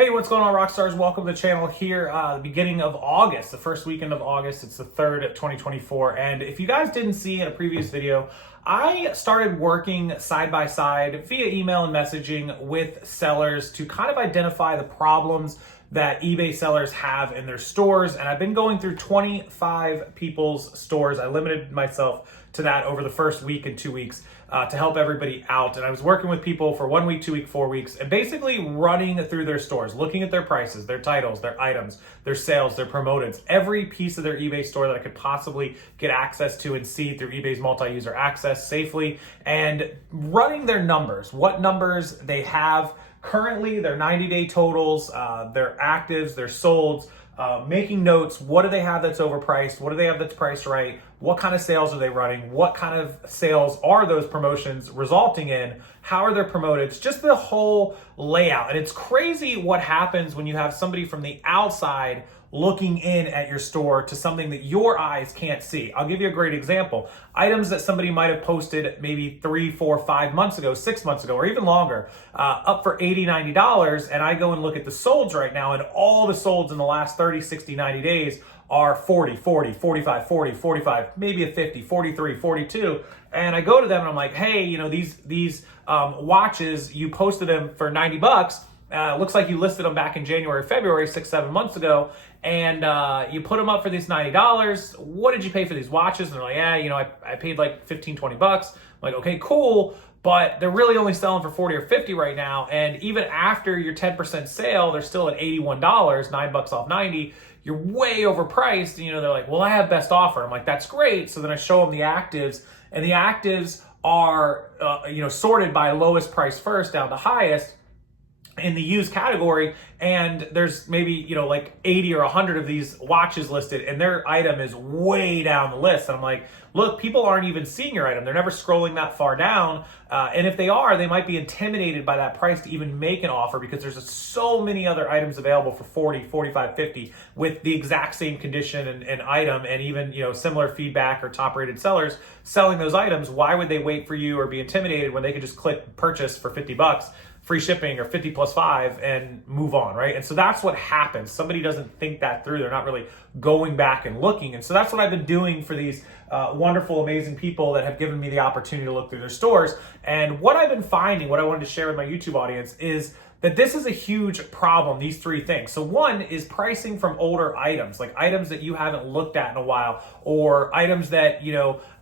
Hey, what's going on, Rockstars? Welcome to the channel here, the beginning of August, the first weekend of August. It's the 3rd of 2024. And if you guys didn't see in a previous video, I started working side by side via email and messaging with sellers to kind of identify the problems that eBay sellers have in their stores. And I've been going through 25 people's stores. I limited myself to that over the first week and 2 weeks to help everybody out. And I was working with people for 1 week, 2 week, 4 weeks, and basically running through their stores, looking at their prices, their titles, their items, their sales, their promoted, every piece of their eBay store that I could possibly get access to and see through eBay's multi-user access safely, and running their numbers, what numbers they have currently, their 90-day totals, their actives, their solds, making notes. What do they have that's overpriced? What do they have that's priced right? What kind of sales are they running? What kind of sales are those promotions resulting in? How are they promoted? It's just the whole layout. And it's crazy what happens when you have somebody from the outside looking in at your store to something that your eyes can't see. I'll give you a great example. Items that somebody might have posted maybe 3, 4, 5 months ago, 6 months ago, or even longer, up for $80, $90, and I go and look at the solds right now, and all the solds in the last 30, 60, 90 days are 40, 40, 45, 40, 45, maybe a 50, 43, 42. And I go to them and I'm like, hey, you know, these watches, you posted them for 90 bucks. Looks like you listed them back in January, February, 6, 7 months ago, and you put them up for these $90. What did you pay for these watches? And they're like, yeah, you know, I paid like 15, 20 bucks. I'm like, okay, cool, but they're really only selling for 40 or 50 right now. And even after your 10% sale, they're still at $81, 9 bucks off 90. You're way overpriced. And, you know, they're like, well, I have best offer. I'm like, that's great. So then I show them the actives, and the actives are, sorted by lowest price first down to highest in the used category, and there's maybe, like 80 or 100 of these watches listed, and their item is way down the list. And I'm like, look, people aren't even seeing your item. They're never scrolling that far down. And if they are, they might be intimidated by that price to even make an offer, because there's so many other items available for 40, 45, 50 with the exact same condition and item, and even, similar feedback or top rated sellers selling those items. Why would they wait for you or be intimidated when they could just click purchase for 50 bucks? Free shipping or 50 plus 5 and move on, right? And so that's what happens. Somebody doesn't think that through. They're not really going back and looking. And so that's what I've been doing for these wonderful, amazing people that have given me the opportunity to look through their stores. And what I've been finding, what I wanted to share with my YouTube audience, is that this is a huge problem, these 3 things. So one is pricing from older items, like items that you haven't looked at in a while, or items that,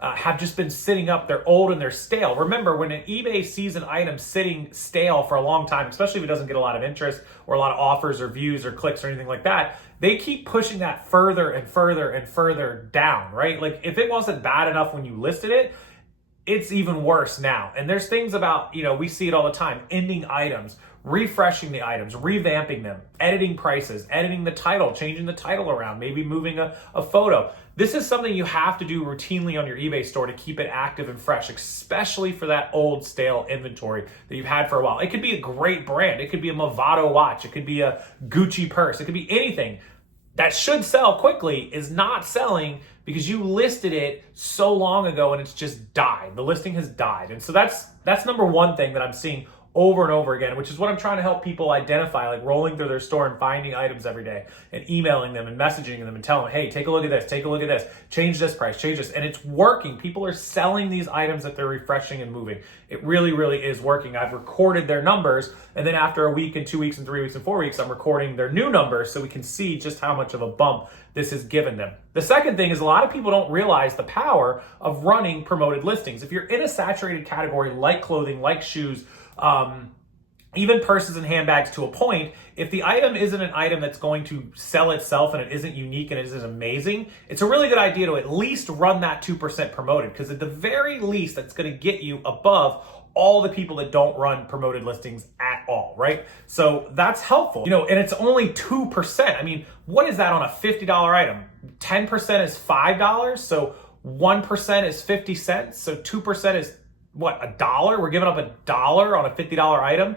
have just been sitting up, they're old and they're stale. Remember, when an eBay sees an item sitting stale for a long time, especially if it doesn't get a lot of interest or a lot of offers or views or clicks or anything like that, they keep pushing that further and further and further down, right? Like if it wasn't bad enough when you listed it, it's even worse now. And there's things about, we see it all the time, ending items, refreshing the items, revamping them, editing prices, editing the title, changing the title around, maybe moving a photo. This is something you have to do routinely on your eBay store to keep it active and fresh, especially for that old stale inventory that you've had for a while. It could be a great brand. It could be a Movado watch. It could be a Gucci purse. It could be anything that should sell quickly is not selling because you listed it so long ago and it's just died. The listing has died. And so that's number one thing that I'm seeing over and over again, which is what I'm trying to help people identify, like rolling through their store and finding items every day and emailing them and messaging them and telling them, hey, take a look at this, take a look at this, change this price, change this. And it's working. People are selling these items that they're refreshing and moving. It really, really is working. I've recorded their numbers, and then after a week and 2 weeks and 3 weeks and 4 weeks, I'm recording their new numbers so we can see just how much of a bump this has given them. The second thing is a lot of people don't realize the power of running promoted listings. If you're in a saturated category like clothing, like shoes, even purses and handbags to a point, if the item isn't an item that's going to sell itself and it isn't unique and it isn't amazing, it's a really good idea to at least run that 2% promoted, because at the very least, that's going to get you above all the people that don't run promoted listings at all, right? So that's helpful, and it's only 2%. I mean, what is that on a $50 item? 10% is $5. So 1% is 50 cents. So 2% is what, $1? We're giving up $1 on a $50 item.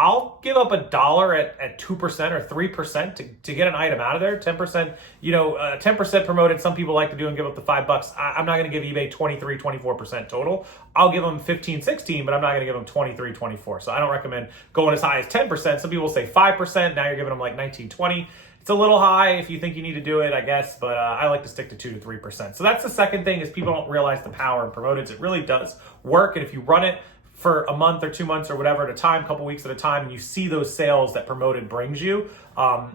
I'll give up $1 at 2% or 3% to get an item out of there. 10%, 10% promoted. Some people like to do and give up the $5. I'm not going to give eBay 23, 24% total. I'll give them 15, 16, but I'm not going to give them 23, 24. So I don't recommend going as high as 10%. Some people say 5%. Now you're giving them like 19, 20. It's a little high if you think you need to do it, I guess, but I like to stick to 2 to 3%. So that's the second thing, is people don't realize the power in promoteds. It really does work, and if you run it for a month or 2 months or whatever at a time, a couple weeks at a time, and you see those sales that promoted brings you,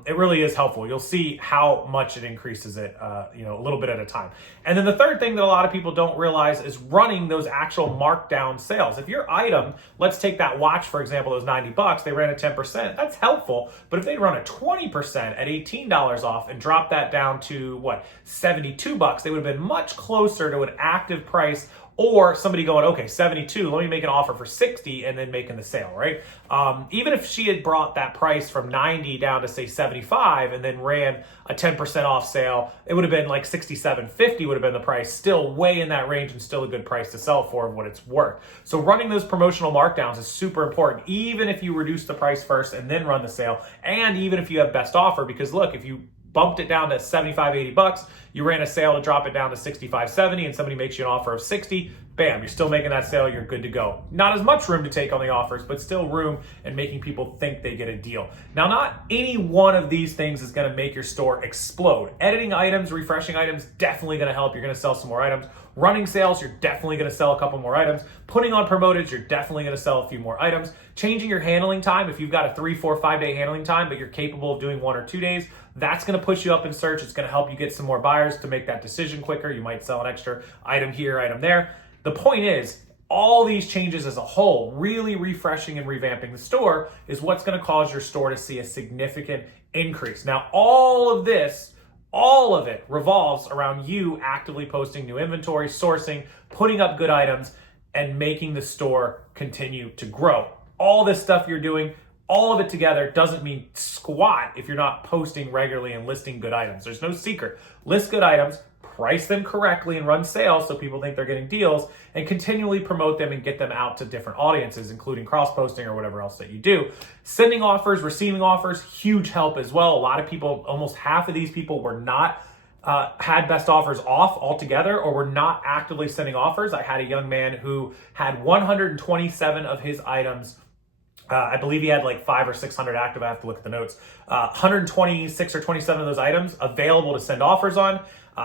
it really is helpful. You'll see how much it increases it, a little bit at a time. And then the third thing that a lot of people don't realize is running those actual markdown sales. If your item, let's take that watch, for example, it was $90, they ran at 10%, that's helpful. But if they run a 20% at $18 off and drop that down to $72, they would have been much closer to an active price. Or somebody going, okay, 72, let me make an offer for 60 and then making the sale, right? Even if she had brought that price from 90 down to say 75 and then ran a 10% off sale, it would have been like 67.50 would have been the price, still way in that range and still a good price to sell for what it's worth. So running those promotional markdowns is super important, even if you reduce the price first and then run the sale, and even if you have best offer, because look, if you bumped it down to 75, 80 bucks, you ran a sale to drop it down to 65, 70, and somebody makes you an offer of 60, bam, you're still making that sale, you're good to go. Not as much room to take on the offers, but still room and making people think they get a deal. Now, not any one of these things is gonna make your store explode. Editing items, refreshing items, definitely gonna help. You're gonna sell some more items. Running sales, you're definitely gonna sell a couple more items. Putting on promoted, you're definitely gonna sell a few more items. Changing your handling time, if you've got a 3, 4, 5 day handling time, but you're capable of doing 1 or 2 days, that's gonna push you up in search. It's gonna help you get some more buyers to make that decision quicker. You might sell an extra item here, item there. The point is, all these changes as a whole, really refreshing and revamping the store, is what's gonna cause your store to see a significant increase. Now, all of it revolves around you actively posting new inventory, sourcing, putting up good items, and making the store continue to grow. All this stuff you're doing, all of it together doesn't mean squat if you're not posting regularly and listing good items. There's no secret. List good items, price them correctly, and run sales so people think they're getting deals, and continually promote them and get them out to different audiences, including cross-posting or whatever else that you do. Sending offers, receiving offers, huge help as well. A lot of people, almost half of these people were not had best offers off altogether, or were not actively sending offers. I had a young man who had 127 of his items, I believe he had like 500 or 600 active. I have to look at the notes. 126 or 27 of those items available to send offers on.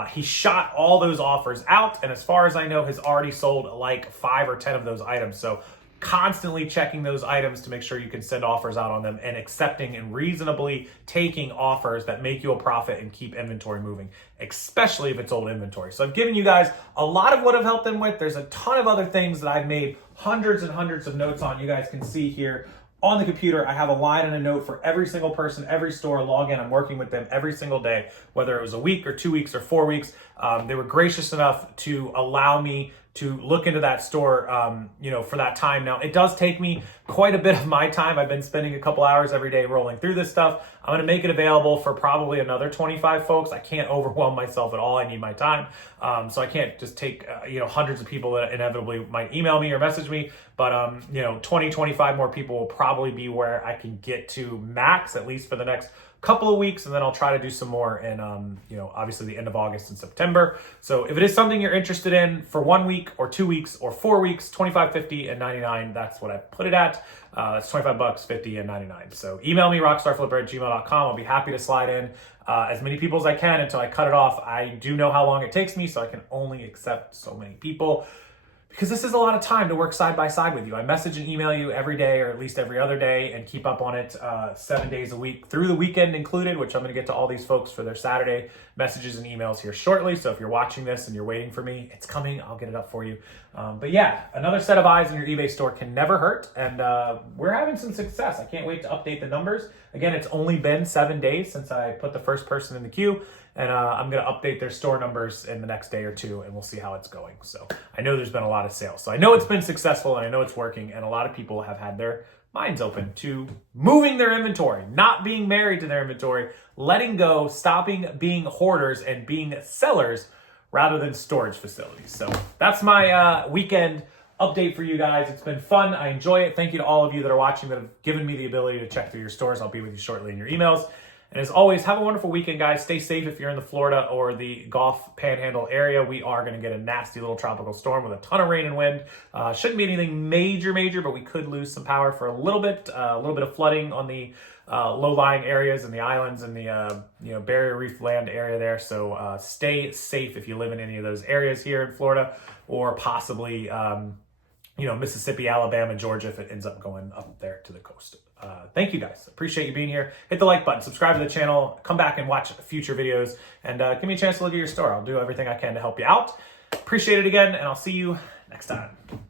He shot all those offers out, and as far as I know, has already sold like 5 or 10 of those items. So constantly checking those items to make sure you can send offers out on them, and accepting and reasonably taking offers that make you a profit and keep inventory moving, especially if it's old inventory. So I've given you guys a lot of what I've helped them with. There's a ton of other things that I've made hundreds and hundreds of notes on. You guys can see here on the computer, I have a line and a note for every single person, every store log in. I'm working with them every single day, whether it was a week or 2 weeks or 4 weeks. They were gracious enough to allow me to look into that store, for that time. Now, it does take me quite a bit of my time. I've been spending a couple hours every day rolling through this stuff. I'm going to make it available for probably another 25 folks. I can't overwhelm myself at all. I need my time. So I can't just take, hundreds of people that inevitably might email me or message me. But, 20, 25 more people will probably be where I can get to max, at least for the next couple of weeks, and then I'll try to do some more in, obviously the end of August and September. So if it is something you're interested in for 1 week or 2 weeks or 4 weeks, $25, $50, and $99, that's what I put it at. That's $25, $50, and $99. So email me, rockstarflipper@gmail.com. I'll be happy to slide in as many people as I can until I cut it off. I do know how long it takes me, so I can only accept so many people, because this is a lot of time to work side by side with you. I message and email you every day, or at least every other day, and keep up on it 7 days a week, through the weekend included, which I'm going to get to all these folks for their Saturday messages and emails here shortly. So if you're watching this and you're waiting for me, it's coming. I'll get it up for you. But yeah, another set of eyes in your eBay store can never hurt, and we're having some success. I can't wait to update the numbers. Again, it's only been 7 days since I put the first person in the queue, and I'm going to update their store numbers in the next day or two, and we'll see how it's going. So I know there's been a lot of sales. So I know it's been successful, and I know it's working, and a lot of people have had their minds open to moving their inventory, not being married to their inventory, letting go, stopping being hoarders and being sellers rather than storage facilities. So that's my weekend update for you guys. It's been fun. I enjoy it. Thank you to all of you that are watching that have given me the ability to check through your stores. I'll be with you shortly in your emails. And as always, have a wonderful weekend, guys. Stay safe if you're in the Florida or the Gulf Panhandle area. We are going to get a nasty little tropical storm with a ton of rain and wind. Shouldn't be anything major, but we could lose some power for a little bit of flooding on the low-lying areas and the islands and the barrier reef land area there. So stay safe if you live in any of those areas here in Florida, or possibly Mississippi, Alabama, Georgia, if it ends up going up there to the coast. Thank you guys. Appreciate you being here. Hit the like button, subscribe to the channel, come back and watch future videos, and give me a chance to look at your store. I'll do everything I can to help you out. Appreciate it again, and I'll see you next time.